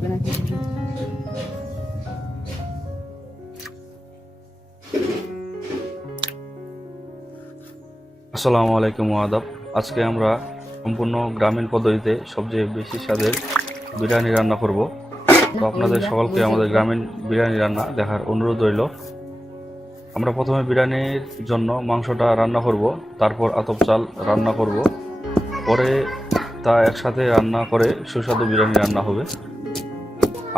আসসালামু আলাইকুম আদাব। আজকে আমরা সম্পূর্ণ গ্রামীণ পদ্ধতিতে সবচেয়ে বেশি স্বাদের বিরিয়ানি রান্না করব। তো আপনাদের সকলকে আমাদের গ্রামীণ বিরিয়ানি রান্না দেখার অনুরোধ রইল। আমরা প্রথমে বিরিয়ানির জন্য মাংসটা রান্না করব, তারপর আতপ চাল রান্না করব, পরে তা একসাথে রান্না করে সুস্বাদু বিরিয়ানি রান্না হবে।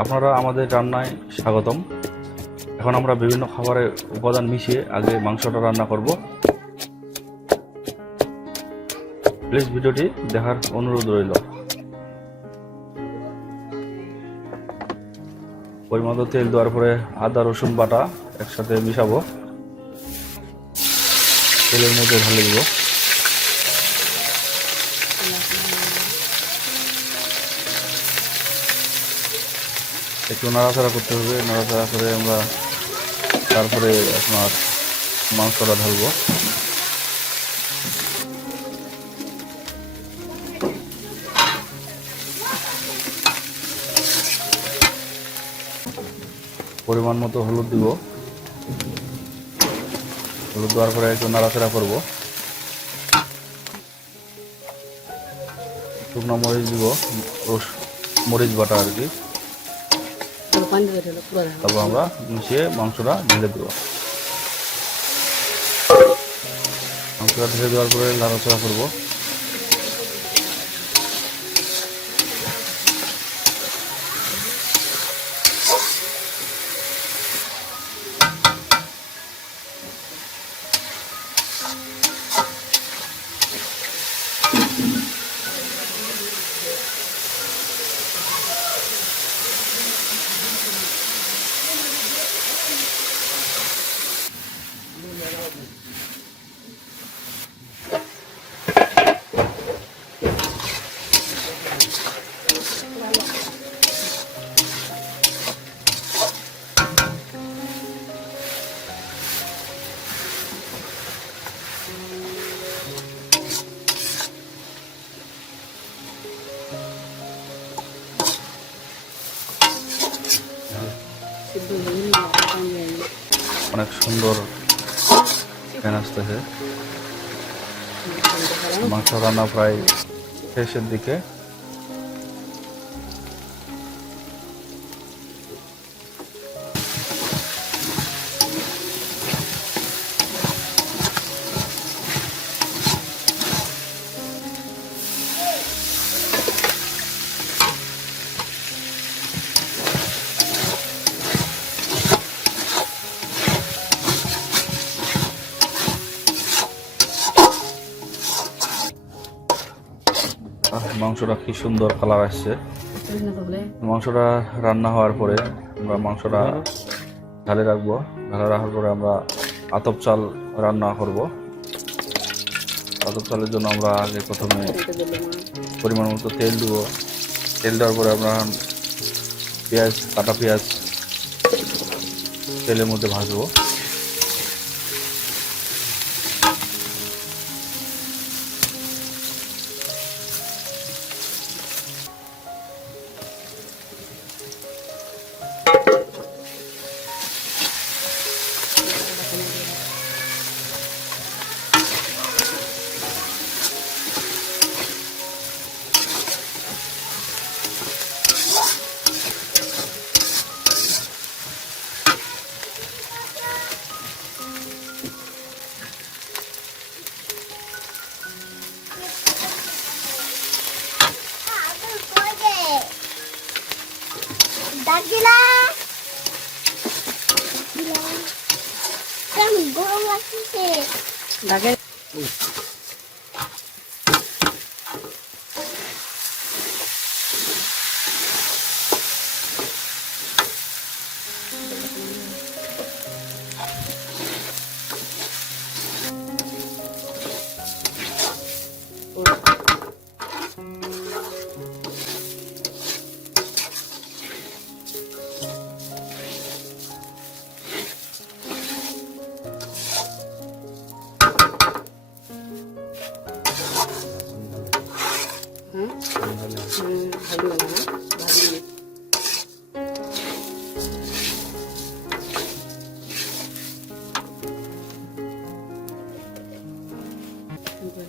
আপনারা আমাদের রান্নায় স্বাগতম। এখন আমরা বিভিন্ন খাবারের উপাদান মিশিয়ে আগে মাংসটা রান্না করব। প্লিজ ভিডিওটি দেখার অনুরোধ রইল। পরিমাণ মতো তেল দেওয়ার পরে আদা রসুন বাটা একসাথে মিশাবো, তেলের মধ্যে ঢালে দিব। একটু নাড়াচাড়া করতে হবে, নাড়াচাড়া করে আমরা তারপরে আপনার মাংসটা ঢালবো। পরিমাণ মতো হলুদ দিব, হলুদ দেওয়ার পরে একটু নাড়াচাড়া করবো। শুকনো মরিচ দিব, মরিচ বাটা আর কি। তারপর আমরা মিশিয়ে মাংসটা ঢেলে দেবো। মাংসটা ঢেলে দেওয়ার পরে নাড়াচাড়া করবো। অনেক সুন্দর ফ্যান আসতেছে। মাংস রান্না প্রায় শেষের দিকে। মাংসটা কি সুন্দর কালার আসছে। মাংসটা রান্না হওয়ার পরে আমরা মাংসটা ঢালে রাখবো। ঢালে রাখার পরে আমরা আতপ চাল রান্না করব। আতপ চালের জন্য আমরা আগে প্রথমে পরিমাণ মতো তেল দেবো। তেল দেওয়ার পরে আমরা পেঁয়াজ, কাটা পেঁয়াজ তেলের মধ্যে ভাজবো। Kalau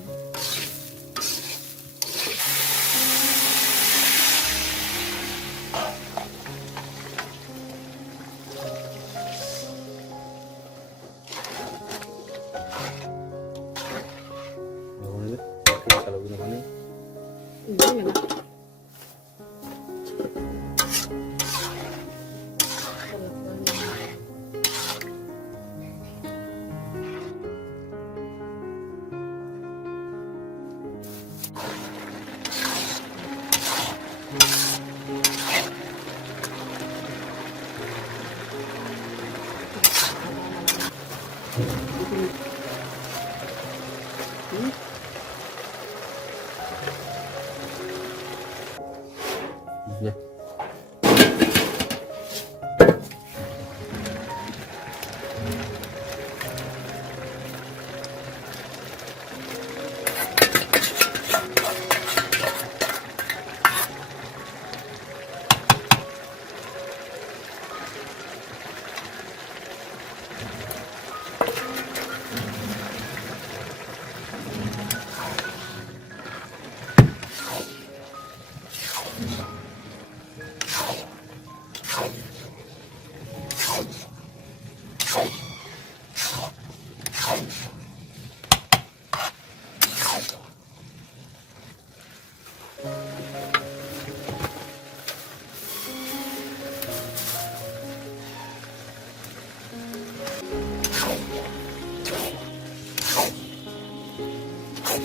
gini kan nih. Ya. Udah. Hãy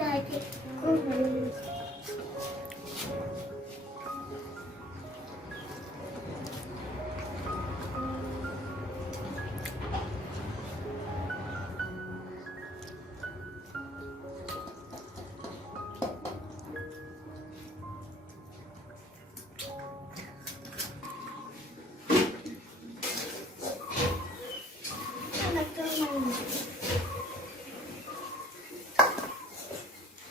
subscribe cho kênh Ghiền Mì Gõ để không bỏ lỡ